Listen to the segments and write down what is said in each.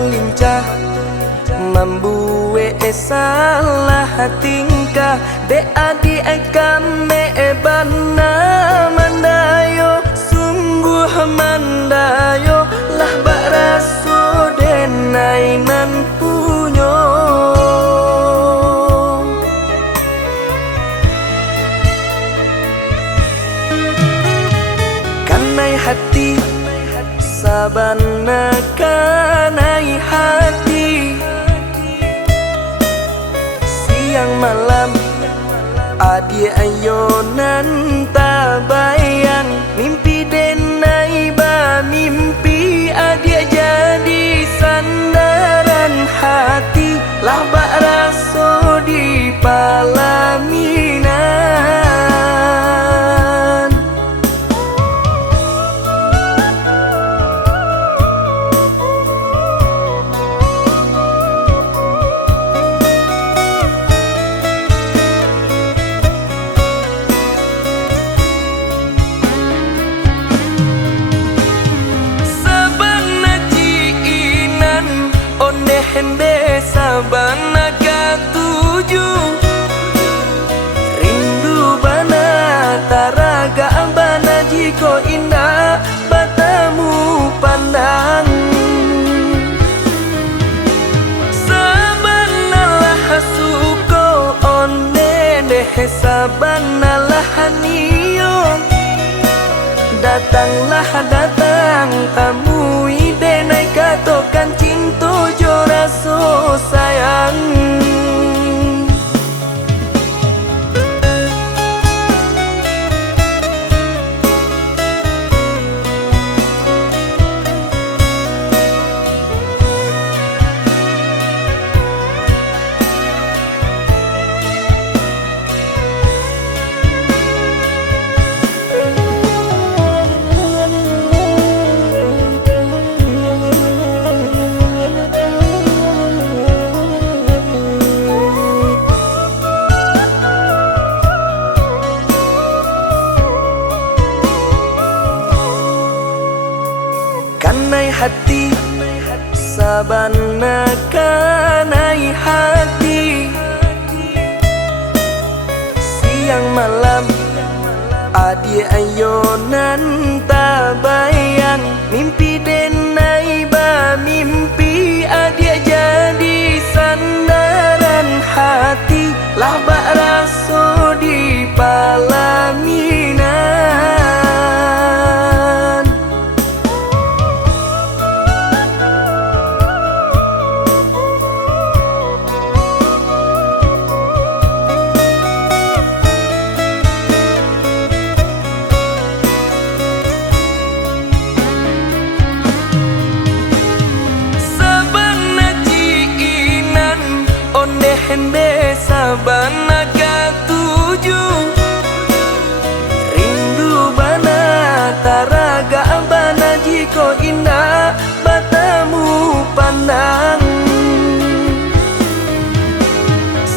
lincah membuat salah tingkah de adi kami bana mandayo sungguh mandayo lah baraso denai nan punyo kanai hati sabana kanai hati siang malam adi ayonan tabayang mimpi denai ba mimpi adi jadi sandaran hati lah bak raso di palaminan hende sabana katuju rindu bana taraga bana jiko indah batamu pandang sabana lah suko onde deh sabana lah niyo datanglah datang tamu ide naik katokan cinta raso sayang kanai hati sabana kanai hati siang malam adi ayonan tabayang mimpi denai ba mimpi adi jadi sandaran hati lah bak raso di palaminan hende sabana katuju rindu bana taraga bana jiko indah batamu pandang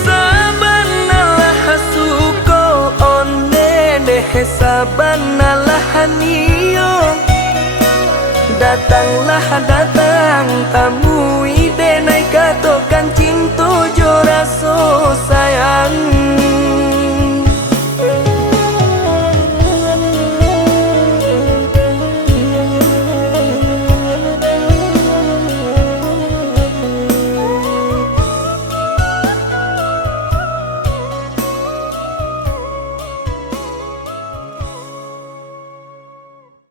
sabana lah suko onde deh sabana lah niyo datanglah datang tamu ide naik katokan cinta raso sayang